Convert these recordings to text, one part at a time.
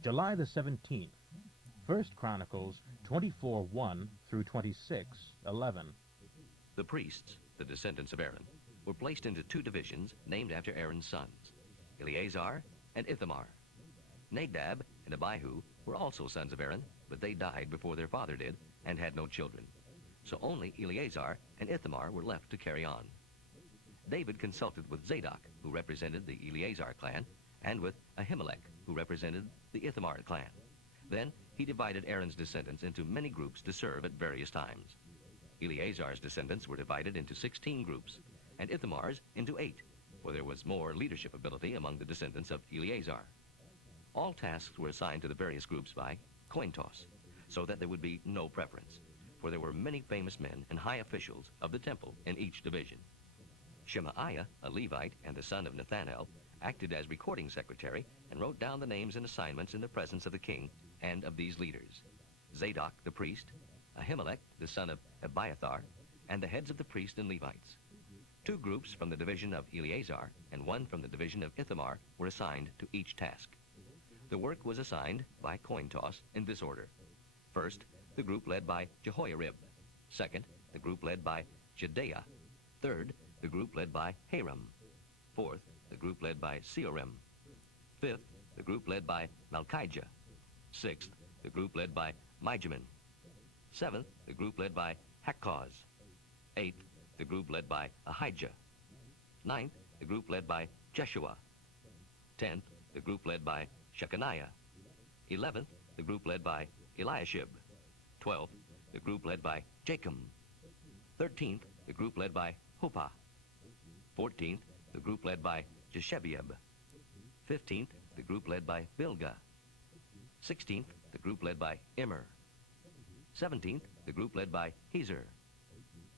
July the 17th, 1 Chronicles 24:1 through 26:11. The priests, the descendants of Aaron, were placed into two divisions named after Aaron's sons, Eleazar and Ithamar. Nadab and Abihu were also sons of Aaron, but they died before their father did and had no children. So only Eleazar and Ithamar were left to carry on. David consulted with Zadok, who represented the Eleazar clan, and with Ahimelech, who represented the Ithamar clan. Then he divided Aaron's descendants into many groups to serve at various times. Eleazar's descendants were divided into 16 groups, and Ithamar's into 8, for there was more leadership ability among the descendants of Eleazar. All tasks were assigned to the various groups by coin toss, so that there would be no preference, for there were many famous men and high officials of the temple in each division. Shemaiah, a Levite and the son of Nethanel, acted as recording secretary and wrote down the names and assignments in the presence of the king and of these leaders: Zadok the priest, Ahimelech the son of Abiathar, and the heads of the priests and Levites. 2 groups from the division of Eleazar and 1 from the division of Ithamar were assigned to each task. The work was assigned by coin toss in this order. First, the group led by Jehoiarib. Second, the group led by Jedaiah. Third, the group led by Haram. Fourth, the group led by Seorim. Fifth, the group led by Malchijah. Sixth, the group led by Mijamin. Seventh, the group led by Hakkoz. Eighth, the group led by Ahijah. Ninth, the group led by Jeshua. 10th, the group led by Shechaniah. 11th, the group led by Eliashib. 12th, the group led by Jachim. 13th, the group led by Huppah. 14th, the group led by Jeshebeab. 15th, the group led by Bilgah. 16th, the group led by Immer. 17th, the group led by Hezer.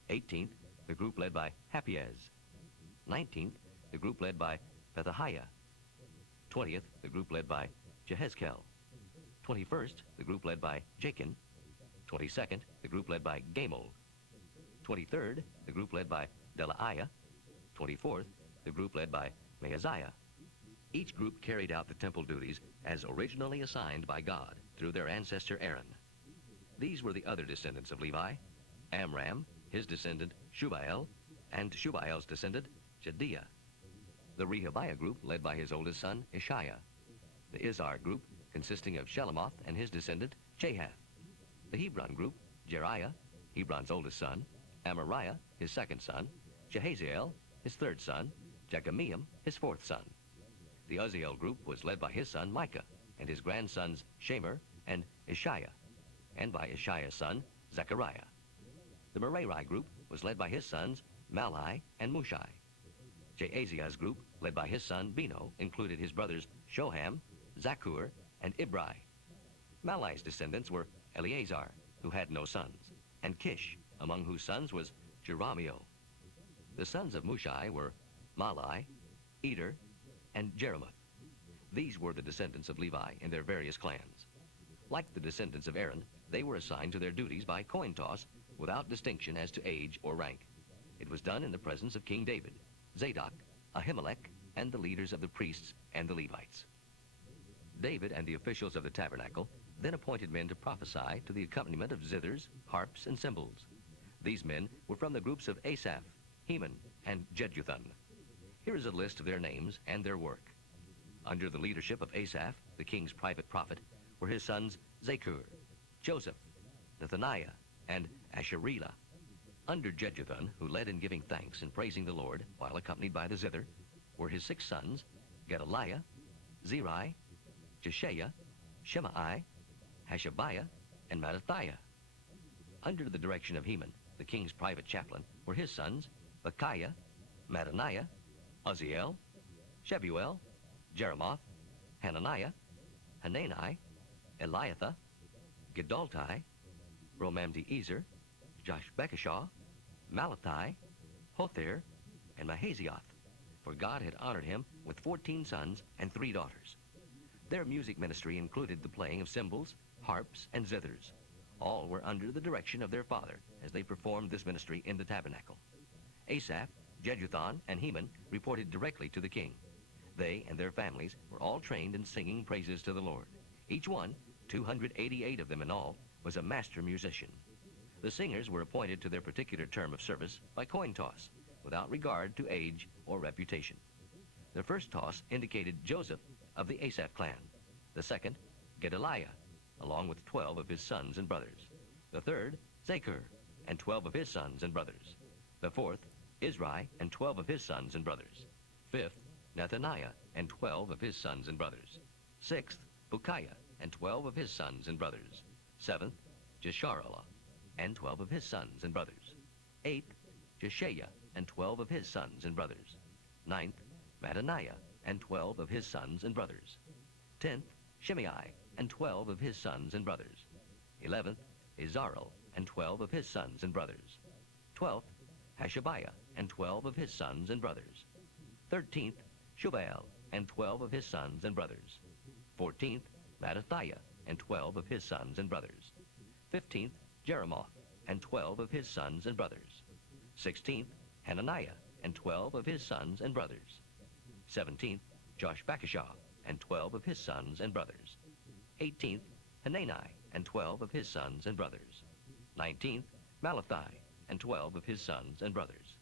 18th, the group led by Hapiez. 19th, the group led by Pethahiah. 20th, the group led by Jehezkel. 21st, the group led by Jachin. 22nd, the group led by Gamul. 23rd, the group led by Delaiah. 24th, the group led by Maaziah. Each group carried out the temple duties as originally assigned by God through their ancestor Aaron. These were the other descendants of Levi: Amram, his descendant Shubael, and Shubael's descendant Jediah. The Rehabiah group led by his oldest son Ishiah. The Izhar group consisting of Shelomoth and his descendant Jahath. The Hebron group, Jeriah, Hebron's oldest son, Amariah, his second son, Jehaziel, his third son, Jekameam, his fourth son. The Uzziel group was led by his son Micah and his grandsons Shemer and Ishiah, and by Ishiah's son Zechariah. The Merari group was led by his sons Malai and Mushai. Jaaziah's group, led by his son Beno, included his brothers Shoham, Zakur, and Ibri. Malai's descendants were Eleazar, who had no sons, and Kish, among whose sons was Jerahmeel. The sons of Mushai were Malai, Eder, and Jeremoth. These were the descendants of Levi in their various clans. Like the descendants of Aaron, they were assigned to their duties by coin toss without distinction as to age or rank. It was done in the presence of King David, Zadok, Ahimelech, and the leaders of the priests and the Levites. David and the officials of the tabernacle then appointed men to prophesy to the accompaniment of zithers, harps, and cymbals. These men were from the groups of Asaph, Heman, and Jeduthun. Here is a list of their names and their work. Under the leadership of Asaph, the king's private prophet, were his sons Zakur, Joseph, Nethaniah, and Asherelah. Under Jeduthun, who led in giving thanks and praising the Lord while accompanied by the zither, were his 6 sons, Gedaliah, Zeri, Jeshaiah, Shemai, Hashabiah, and Mattathiah. Under the direction of Heman, the king's private chaplain, were his sons, Bechiah, Mattaniah, Uzziel, Shebuel, Jeremoth, Hananiah, Hanani, Eliathah, Gedaltai, Romamti-Ezer, Joshbekashah, Malathi, Hothir, and Mahazioth, for God had honored him with 14 sons and 3 daughters. Their music ministry included the playing of cymbals, harps, and zithers. All were under the direction of their father as they performed this ministry in the tabernacle. Asaph, Jeduthun, and Heman reported directly to the king. They and their families were all trained in singing praises to the Lord. Each one, 288 of them in all, was a master musician. The singers were appointed to their particular term of service by coin toss, without regard to age or reputation. The first toss indicated Joseph of the Asaph clan. The second, Gedaliah, along with 12 of his sons and brothers. The third, Zachar, and 12 of his sons and brothers. The fourth, Izri, and 12 of his sons and brothers. Fifth, Nethaniah, and 12 of his sons and brothers. Sixth, Bukiah, and 12 of his sons and brothers. Seventh, Jesharelah, and 12 of his sons and brothers. Eighth, Jeshaiah, and 12 of his sons and brothers. Ninth, Mattaniah, and 12 of his sons and brothers. 10th, Shimei, and 12 of his sons and brothers. 11th, Izarel, and 12 of his sons and brothers. 12th, Hashabiah, and 12 of his sons and brothers. 13th, Shubael, and 12 of his sons and brothers. 14th, Mattathiah, and 12 of his sons and brothers. 15th, Jeremoth, and 12 of his sons and brothers. 16th, Hananiah, and 12 of his sons and brothers. 17th, Joshbekashah, and 12 of his sons and brothers. 18th, Hanani, and 12 of his sons and brothers. 19th, Malathi, and 12 of his sons and brothers.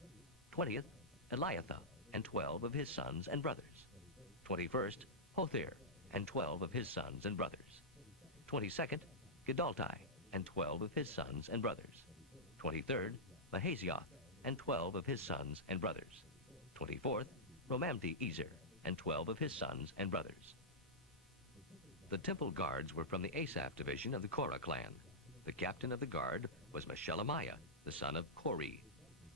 20th, Eliathah, and 12 of his sons and brothers. 21st, Hothir, and 12 of his sons and brothers. 22nd, Gedalti, and 12 of his sons and brothers. 23rd, Mahazioth, and 12 of his sons and brothers. 24th, Romamthi-Ezer, and 12 of his sons and brothers. The temple guards were from the Asaph division of the Korah clan. The captain of the guard was Meshelemiah, the son of Kori.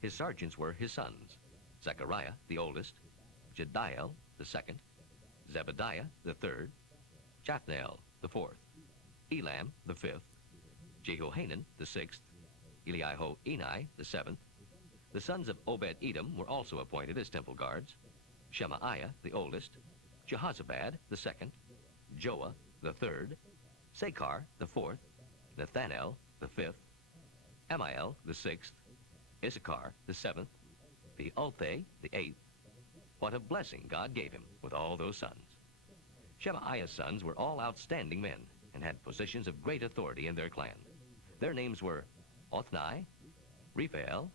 His sergeants were his sons, Zechariah, the oldest, Jediel, the second, Zebediah, the third, Jathnael, the fourth, Elam, the fifth, Jehohanan, the sixth, Eliahoenai, the seventh. The sons of Obed-Edom were also appointed as temple guards, Shemaiah, the oldest, Jehozabad, the second, Joah, the third, Sakar, the fourth, Nethanel, the fifth, Amiel, the sixth, Issachar, the seventh, Peulthe, the eighth. What a blessing God gave him with all those sons. Shemaiah's sons were all outstanding men and had positions of great authority in their clan. Their names were Othni, Rephael,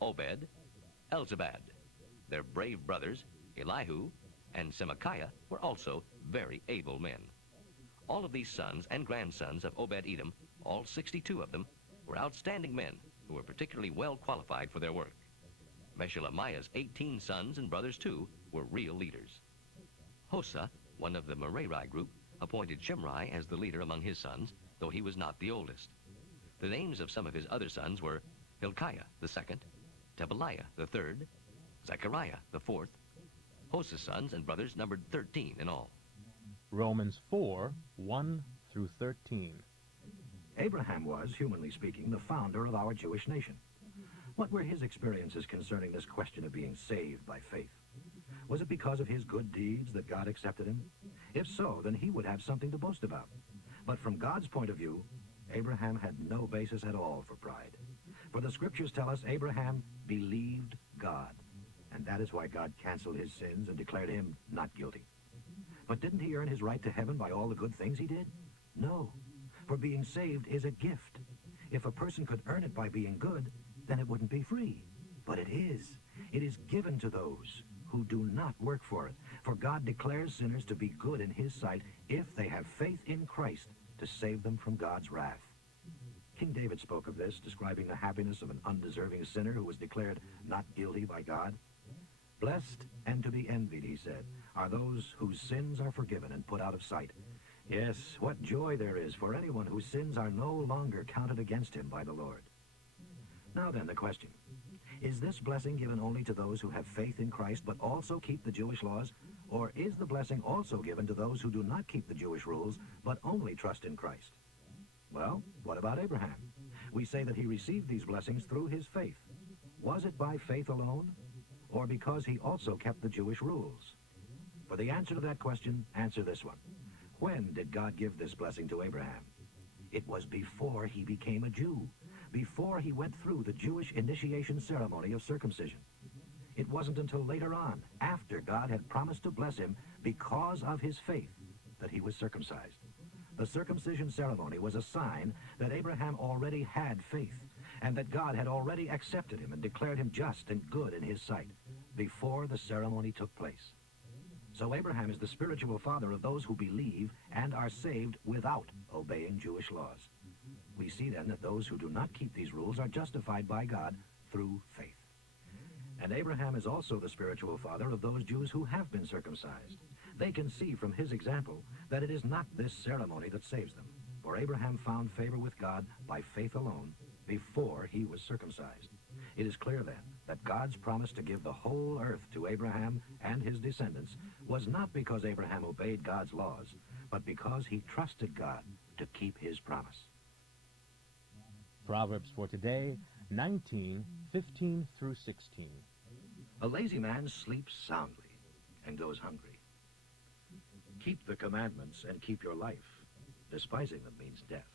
Obed, Elzabad. Their brave brothers, Elihu and Semachiah, were also very able men. All of these sons and grandsons of Obed-Edom, all 62 of them, were outstanding men who were particularly well qualified for their work. Meshelemiah's 18 sons and brothers, too, were real leaders. Hosa, one of the Merari group, appointed Shimri as the leader among his sons, though he was not the oldest. The names of some of his other sons were Hilkiah, the second, Tebaliah, the third, Zechariah, the fourth. Hosa's sons and brothers numbered 13 in all. Romans 4, 1 through 13. Abraham was, humanly speaking, the founder of our Jewish nation. What were his experiences concerning this question of being saved by faith? Was it because of his good deeds that God accepted him? If so, then he would have something to boast about. But from God's point of view, Abraham had no basis at all for pride. For the scriptures tell us Abraham believed God, and that is why God canceled his sins and declared him not guilty. But didn't he earn his right to heaven by all the good things he did? No, for being saved is a gift. If a person could earn it by being good, then it wouldn't be free. But it is. It is given to those who do not work for it. For God declares sinners to be good in his sight if they have faith in Christ to save them from God's wrath. King David spoke of this, describing the happiness of an undeserving sinner who was declared not guilty by God. Blessed and to be envied, he said, are those whose sins are forgiven and put out of sight. Yes, what joy there is for anyone whose sins are no longer counted against him by the Lord. Now then, the question. Is this blessing given only to those who have faith in Christ but also keep the Jewish laws? Or is the blessing also given to those who do not keep the Jewish rules but only trust in Christ? Well, what about Abraham? We say that he received these blessings through his faith. Was it by faith alone, or because he also kept the Jewish rules? For the answer to that question, answer this one. When did God give this blessing to Abraham? It was before he became a Jew, before he went through the Jewish initiation ceremony of circumcision. It wasn't until later on, after God had promised to bless him because of his faith, that he was circumcised. The circumcision ceremony was a sign that Abraham already had faith, and that God had already accepted him and declared him just and good in his sight before the ceremony took place. So Abraham is the spiritual father of those who believe and are saved without obeying Jewish laws. We see then that those who do not keep these rules are justified by God through faith. And Abraham is also the spiritual father of those Jews who have been circumcised. They can see from his example that it is not this ceremony that saves them, for Abraham found favor with God by faith alone before he was circumcised. It is clear then that God's promise to give the whole earth to Abraham and his descendants was not because Abraham obeyed God's laws, but because he trusted God to keep his promise. Proverbs for today, 19:15 through 16. A lazy man sleeps soundly and goes hungry. Keep the commandments and keep your life. Despising them means death.